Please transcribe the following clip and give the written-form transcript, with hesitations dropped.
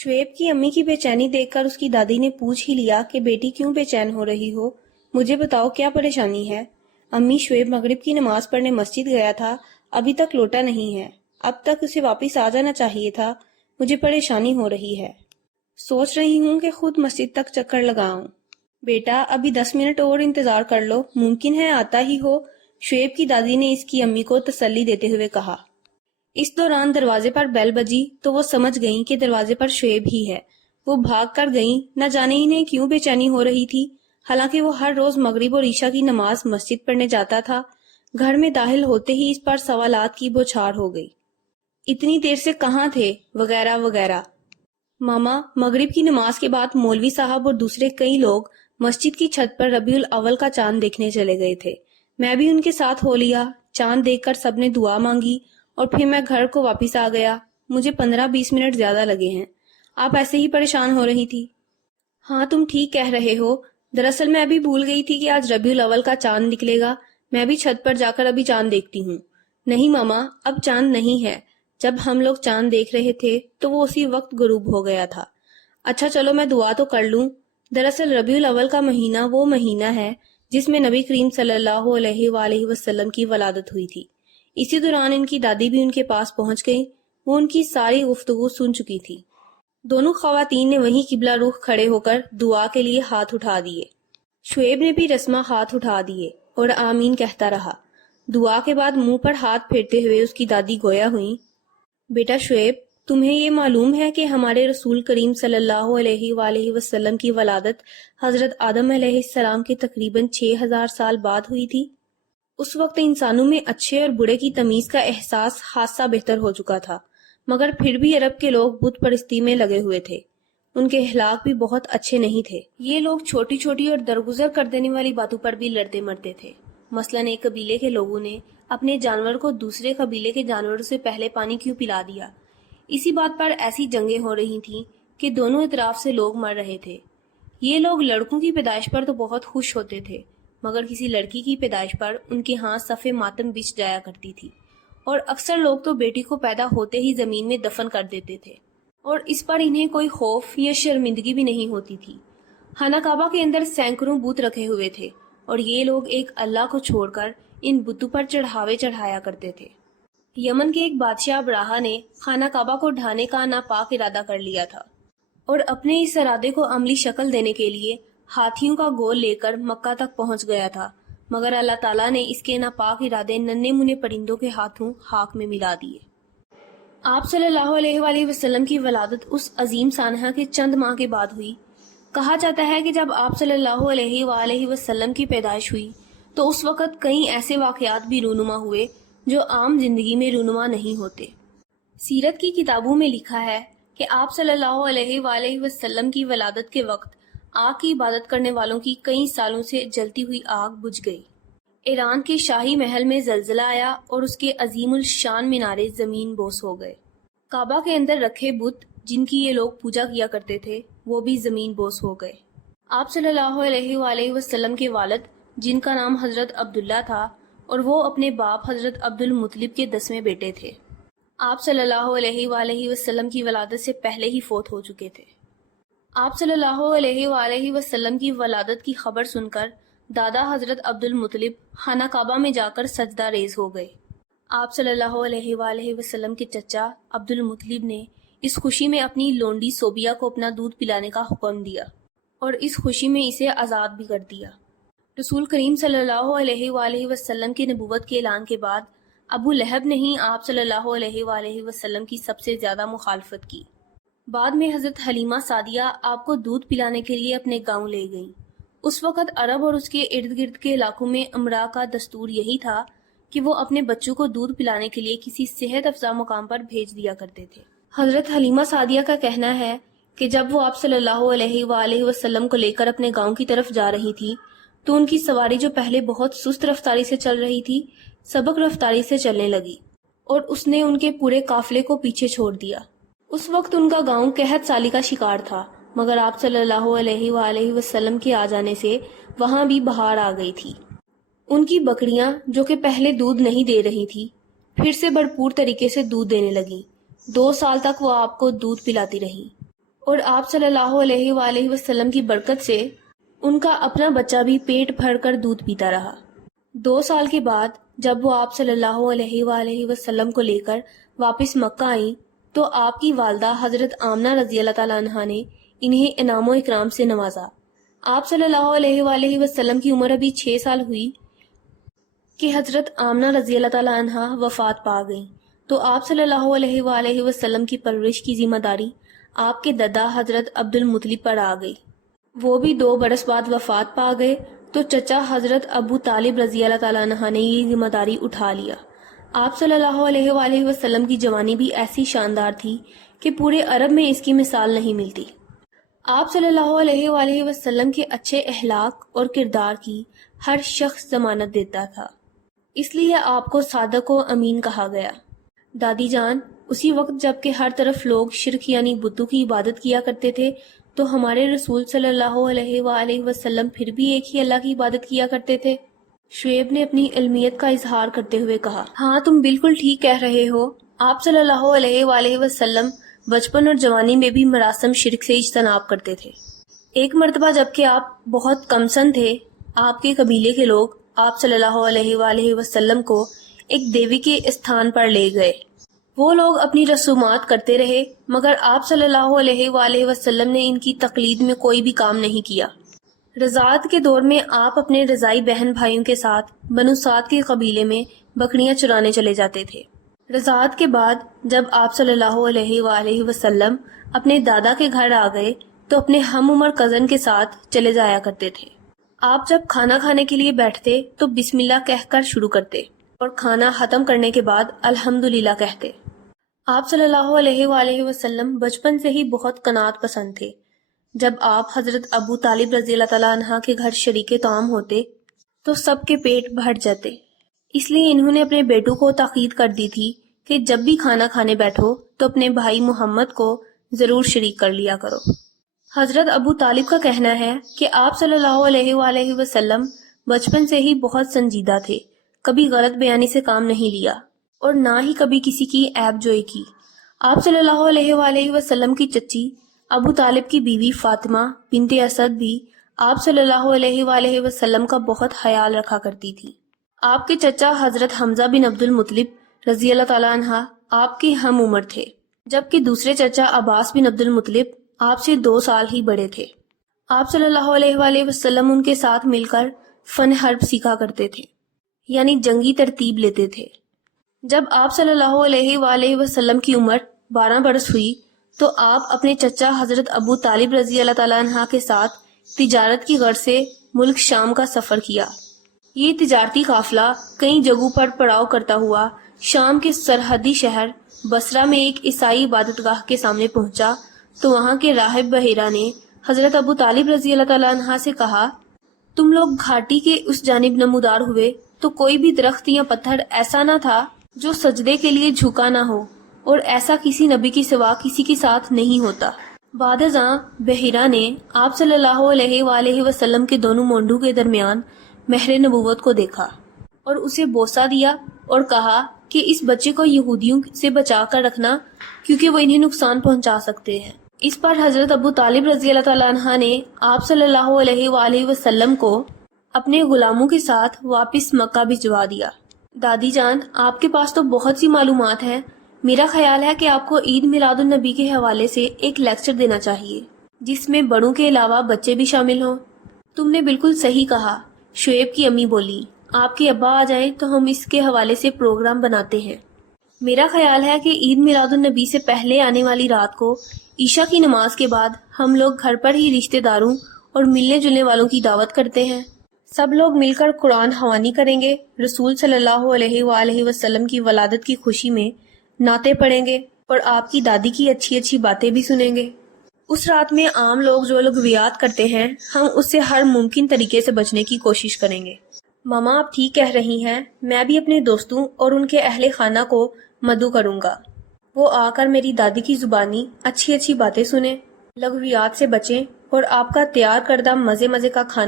شعیب کی امی کی بے چینی دیکھ کر اس کی دادی نے پوچھ ہی لیا کہ بیٹی کیوں بے چین ہو رہی ہو، مجھے بتاؤ کیا پریشانی ہے؟ امی، شعیب مغرب کی نماز پڑھنے مسجد گیا تھا، ابھی تک لوٹا نہیں ہے، اب تک اسے واپس آ جانا چاہیے تھا، مجھے پریشانی ہو رہی ہے، سوچ رہی ہوں کہ خود مسجد تک چکر لگاؤں۔ بیٹا ابھی 10 منٹ اور انتظار کر لو، ممکن ہے آتا ہی ہو، شعیب کی دادی نے اس کی امی کو تسلی دیتے ہوئے کہا۔ اس دوران دروازے پر بیل بجی تو وہ سمجھ گئیں کہ دروازے پر شعیب ہی ہے۔ وہ بھاگ کر گئیں، نہ جانے انہیں کیوں بے چینی ہو رہی تھی، حالانکہ وہ ہر روز مغرب اور عشاء کی نماز مسجد پڑھنے جاتا تھا۔ گھر میں داخل ہوتے ہی اس پر سوالات کی بوچھار ہو گئی۔ اتنی دیر سے کہاں تھے، وغیرہ وغیرہ۔ ماما، مغرب کی نماز کے بعد مولوی صاحب اور دوسرے کئی لوگ مسجد کی چھت پر ربیع الاول کا چاند دیکھنے چلے گئے تھے، میں بھی ان کے ساتھ ہو لیا۔ چاند دیکھ کر سب نے دعا مانگی اور پھر میں گھر کو واپس آ گیا۔ مجھے 15-20 منٹ زیادہ لگے ہیں۔ آپ ایسے ہی پریشان ہو رہی تھی؟ ہاں، تم ٹھیک کہہ رہے ہو، دراصل میں ابھی بھول گئی تھی کہ آج ربیع الاول کا چاند نکلے گا، میں بھی چھت پر جا کر ابھی چاند دیکھتی ہوں۔ نہیں ماما، اب چاند نہیں ہے، جب ہم لوگ چاند دیکھ رہے تھے تو وہ اسی وقت غروب ہو گیا تھا۔ اچھا چلو میں دعا تو کر لوں۔ دراصل ربیع الاول کا مہینہ وہ مہینہ ہے جس میں نبی کریم صلی اللہ علیہ وآلہ وسلم کی ولادت ہوئی تھی۔ اسی دوران ان کی دادی بھی ان کے پاس پہنچ گئی، وہ ان کی ساری گفتگو سن چکی تھی۔ دونوں خواتین نے وہیں قبلہ رخ کھڑے ہو کر دعا کے لیے ہاتھ اٹھا دیے۔ شعیب نے بھی رسما ہاتھ اٹھا دیے اور آمین کہتا رہا۔ دعا کے بعد منہ پر ہاتھ پھیرتے ہوئے اس کی دادی گویا ہوئیں، بیٹا شعیب، تمہیں یہ معلوم ہے کہ ہمارے رسول کریم صلی اللہ علیہ وآلہ وسلم کی ولادت حضرت آدم علیہ السلام کے تقریباً 6000 سال بعد ہوئی تھی؟ اس وقت انسانوں میں اچھے اور برے کی تمیز کا احساس خاصا بہتر ہو چکا تھا، مگر پھر بھی عرب کے لوگ بت پرستی میں لگے ہوئے تھے۔ ان کے اخلاق بھی بہت اچھے نہیں تھے۔ یہ لوگ چھوٹی چھوٹی اور درگزر کر دینے والی باتوں پر بھی لڑتے مرتے تھے۔ مثلاً ایک قبیلے کے لوگوں نے اپنے جانور کو دوسرے قبیلے کے جانوروں سے پہلے پانی کیوں پلا دیا؟ اسی بات پر ایسی جنگیں ہو رہی تھیں کہ دونوں اطراف سے لوگ مر رہے تھے۔ یہ لوگ لڑکوں کی پیدائش پر تو بہت خوش ہوتے تھے، مگر کسی لڑکی کی پیدائش پر ان کے ہاں صف ماتم بچھ جایا کرتی تھی، اور اکثر لوگ تو بیٹی کو پیدا ہوتے ہی زمین میں دفن کر دیتے تھے، اور اس پر انہیں کوئی خوف یا شرمندگی بھی نہیں ہوتی تھی۔ خانہ کعبہ کے اندر سینکڑوں بت رکھے ہوئے تھے، اور یہ لوگ ایک اللہ کو چھوڑ کر ان بتوں پر چڑھاوے چڑھایا کرتے تھے۔ یمن کے ایک بادشاہ ابراہا نے خانہ کعبہ کو ڈھانے کا ناپاک ارادہ کر لیا تھا، اور اپنے اس ارادے کو عملی شکل دینے کے لیے ہاتھیوں کا گول لے کر مکہ تک پہنچ گیا تھا، مگر اللہ تعالیٰ نے اس کے ناپاک ارادے ننھے منھے پرندوں کے ہاتھوں خاک میں ملا دیے۔ آپ صلی اللہ علیہ وآلہ وسلم کی ولادت اس عظیم سانحہ کے چند ماہ کے بعد ہوئی۔ کہا جاتا ہے کہ جب آپ صلی اللہ علیہ وآلہ وسلم کی پیدائش ہوئی تو اس وقت کئی ایسے واقعات بھی رونما ہوئے جو عام زندگی میں رونما نہیں ہوتے۔ سیرت کی کتابوں میں لکھا ہے کہ آپ صلی اللہ علیہ وآلہ وسلم کی ولادت کے وقت آگ کی عبادت کرنے والوں کی کئی سالوں سے جلتی ہوئی آگ بجھ گئی۔ ایران کے شاہی محل میں زلزلہ آیا اور اس کے عظیم الشان مینارے زمین بوس ہو گئے۔ کعبہ کے اندر رکھے بت جن کی یہ لوگ پوجا کیا کرتے تھے وہ بھی زمین بوس ہو گئے۔ آپ صلی اللہ علیہ وآلہ وسلم کے والد جن کا نام حضرت عبداللہ تھا، اور وہ اپنے باپ حضرت عبد المطلب کے 10ویں بیٹے تھے، آپ صلی اللہ علیہ وآلہ وسلم کی ولادت سے پہلے ہی فوت ہو چکے تھے۔ آپ صلی اللہ علیہ وآلہ وسلم کی ولادت کی خبر سن کر دادا حضرت عبد المطلب خانہ کعبہ میں جا کر سجدہ ریز ہو گئے۔ آپ صلی اللہ علیہ وآلہ وسلم کے چچا عبد المطلب نے اس خوشی میں اپنی لونڈی صوبیہ کو اپنا دودھ پلانے کا حکم دیا، اور اس خوشی میں اسے آزاد بھی کر دیا۔ رسول کریم صلی اللہ علیہ وآلہ وسلم کی نبوت کے اعلان کے بعد ابو لہب نے ہی آپ صلی اللہ علیہ وآلہ وسلم کی سب سے زیادہ مخالفت کی۔ بعد میں حضرت حلیمہ سعدیہ آپ کو دودھ پلانے کے لیے اپنے گاؤں لے گئیں۔ اس وقت عرب اور اس کے ارد گرد کے علاقوں میں امراء کا دستور یہی تھا کہ وہ اپنے بچوں کو دودھ پلانے کے لیے کسی صحت افزا مقام پر بھیج دیا کرتے تھے۔ حضرت حلیمہ سعدیہ کا کہنا ہے کہ جب وہ آپ صلی اللہ علیہ وآلہ وسلم کو لے کر اپنے گاؤں کی طرف جا رہی تھی تو ان کی سواری جو پہلے بہت سست رفتاری سے چل رہی تھی سبک رفتاری سے چلنے لگی، اور اس نے ان کے پورے قافلے کو پیچھے چھوڑ دیا۔ اس وقت ان کا گاؤں قحط سالی کا شکار تھا، مگر آپ صلی اللہ علیہ وآلہ وسلم کے آ جانے سے وہاں بھی بہار آ گئی تھی۔ ان کی بکریاں جو کہ پہلے دودھ نہیں دے رہی تھی پھر سے بھرپور طریقے سے دودھ دینے لگیں۔ 2 سال تک وہ آپ کو دودھ پلاتی رہیں۔ اور آپ صلی اللہ علیہ وآلہ وسلم کی برکت سے ان کا اپنا بچہ بھی پیٹ بھر کر دودھ پیتا رہا۔ 2 سال کے بعد جب وہ آپ صلی اللہ علیہ وآلہ وسلم کو لے کر واپس مکہ آئیں تو آپ کی والدہ حضرت آمنہ رضی اللہ تعالیٰ عنہا نے انہیں انعام و اکرام سے نوازا۔ آپ صلی اللہ علیہ وآلہ وسلم کی عمر ابھی 6 سال ہوئی کہ حضرت آمنہ رضی اللہ تعالیٰ عنہا وفات پا گئیں، تو آپ صلی اللہ علیہ وآلہ وسلم کی پرورش کی ذمہ داری آپ کے دادا حضرت عبد المطلب پر آ گئی۔ وہ بھی 2 برس بعد وفات پا گئے تو چچا حضرت ابو طالب رضی اللہ تعالیٰ عنہ نے یہ ذمہ داری اٹھا لیا۔ آپ صلی اللہ علیہ وآلہ وسلم کی جوانی بھی ایسی شاندار تھی کہ پورے عرب میں اس کی مثال نہیں ملتی۔ آپ صلی اللہ علیہ وآلہ وسلم کے اچھے اخلاق اور کردار کی ہر شخص ضمانت دیتا تھا، اس لیے آپ کو صادق و امین کہا گیا۔ دادی جان، اسی وقت جب کہ ہر طرف لوگ شرک یعنی بتوں کی عبادت کیا کرتے تھے تو ہمارے رسول صلی اللہ علیہ وآلہ وسلم پھر بھی ایک ہی اللہ کی عبادت کیا کرتے تھے۔ شعیب نے اپنی علمیت کا اظہار کرتے ہوئے کہا، ہاں تم بالکل ٹھیک کہہ رہے ہو۔ آپ صلی اللہ علیہ وآلہ وسلم بچپن اور جوانی میں بھی مراسم شرک سے اجتناب کرتے تھے۔ ایک مرتبہ جب کہ آپ بہت کم سن تھے، آپ کے قبیلے کے لوگ آپ صلی اللہ علیہ وآلہ وسلم کو ایک دیوی کے استھان پر لے گئے۔ وہ لوگ اپنی رسومات کرتے رہے مگر آپ صلی اللہ علیہ وآلہ وسلم نے ان کی تقلید میں کوئی بھی کام نہیں کیا۔ رضاعت کے دور میں آپ اپنے رضائی بہن بھائیوں کے ساتھ بنو سعد کے قبیلے میں بکریاں چرانے چلے جاتے تھے۔ رضاعت کے بعد جب آپ صلی اللہ علیہ وآلہ وسلم اپنے دادا کے گھر آ گئے تو اپنے ہم عمر کزن کے ساتھ چلے جایا کرتے تھے۔ آپ جب کھانا کھانے کے لیے بیٹھتے تو بسم اللہ کہہ کر شروع کرتے اور کھانا ختم کرنے کے بعد الحمدللہ کہتے۔ آپ صلی اللہ علیہ وآلہ وسلم بچپن سے ہی بہت قناعت پسند تھے۔ جب آپ حضرت ابو طالب رضی اللہ تعالیٰ عنہ کے گھر شریک طعام ہوتے تو سب کے پیٹ بھر جاتے، اس لیے انہوں نے اپنے بیٹوں کو تاکید کر دی تھی کہ جب بھی کھانا کھانے بیٹھو تو اپنے بھائی محمد کو ضرور شریک کر لیا کرو۔ حضرت ابو طالب کا کہنا ہے کہ آپ صلی اللہ علیہ وآلہ وسلم بچپن سے ہی بہت سنجیدہ تھے، کبھی غلط بیانی سے کام نہیں لیا اور نہ ہی کبھی کسی کی عیب جوئی کی۔ آپ صلی اللہ علیہ وآلہ وسلم کی چچی ابو طالب کی بیوی فاطمہ بنت اسد بھی آپ صلی اللہ علیہ وآلہ وسلم کا بہت خیال رکھا کرتی تھی۔ آپ کے چچا حضرت حمزہ بن عبد المطلب رضی اللہ تعالیٰ عنہ آپ کے ہم عمر تھے، جبکہ دوسرے چچا عباس بن عبد المطلب آپ سے 2 سال ہی بڑے تھے۔ آپ صلی اللہ علیہ وآلہ وسلم ان کے ساتھ مل کر فن حرب سیکھا کرتے تھے، یعنی جنگی ترتیب لیتے تھے۔ جب آپ صلی اللہ علیہ وآلہ وسلم کی عمر 12 برس ہوئی تو آپ اپنے چچا حضرت ابو طالب رضی اللہ تعالیٰ عنہ کے ساتھ تجارت کی غرض سے ملک شام کا سفر کیا۔ یہ تجارتی قافلہ کئی جگہوں پر پڑاؤ کرتا ہوا شام کے سرحدی شہر بصرہ میں ایک عیسائی عبادت گاہ کے سامنے پہنچا تو وہاں کے راہب بحیرہ نے حضرت ابو طالب رضی اللہ تعالیٰ عنہ سے کہا، تم لوگ گھاٹی کے اس جانب نمودار ہوئے تو کوئی بھی درخت یا پتھر ایسا نہ تھا جو سجدے کے لیے جھکا نہ ہو، اور ایسا کسی نبی کی سوا کسی کے ساتھ نہیں ہوتا۔ بعد ازاں بحیرہ نے آپ صلی اللہ علیہ وآلہ وسلم کے دونوں مونڈوں کے درمیان مہر نبوت کو دیکھا اور اسے بوسہ دیا اور کہا کہ اس بچے کو یہودیوں سے بچا کر رکھنا کیونکہ وہ انہیں نقصان پہنچا سکتے ہیں۔ اس پر حضرت ابو طالب رضی اللہ تعالیٰ عنہ نے آپ صلی اللہ علیہ وآلہ وسلم کو اپنے غلاموں کے ساتھ واپس مکہ بھجوا دیا۔ دادی جان، آپ کے پاس تو بہت سی معلومات ہیں، میرا خیال ہے کہ آپ کو عید میلاد النبی کے حوالے سے ایک لیکچر دینا چاہیے جس میں بڑوں کے علاوہ بچے بھی شامل ہوں۔ تم نے بالکل صحیح کہا، شعیب کی امی بولی، آپ کے ابا آ جائیں تو ہم اس کے حوالے سے پروگرام بناتے ہیں۔ میرا خیال ہے کہ عید میلاد النبی سے پہلے آنے والی رات کو عشاء کی نماز کے بعد ہم لوگ گھر پر ہی رشتہ داروں اور ملنے جلنے والوں کی دعوت کرتے ہیں۔ سب لوگ مل کر قرآن خوانی کریں گے، رسول صلی اللہ علیہ وآلہ وسلم کی ولادت کی خوشی میں نعتیں پڑھیں گے اور آپ کی دادی کی اچھی اچھی باتیں بھی سنیں گے۔ اس رات میں عام لوگ جو لغویات کرتے ہیں ہم اس سے ہر ممکن طریقے سے بچنے کی کوشش کریں گے۔ ماما آپ ٹھیک کہہ رہی ہیں، میں بھی اپنے دوستوں اور ان کے اہل خانہ کو مدعو کروں گا، وہ آ کر میری دادی کی زبانی اچھی اچھی باتیں سنیں، لغویات سے بچیں اور آپ کا تیار کردہ مزے مزے کا کھانا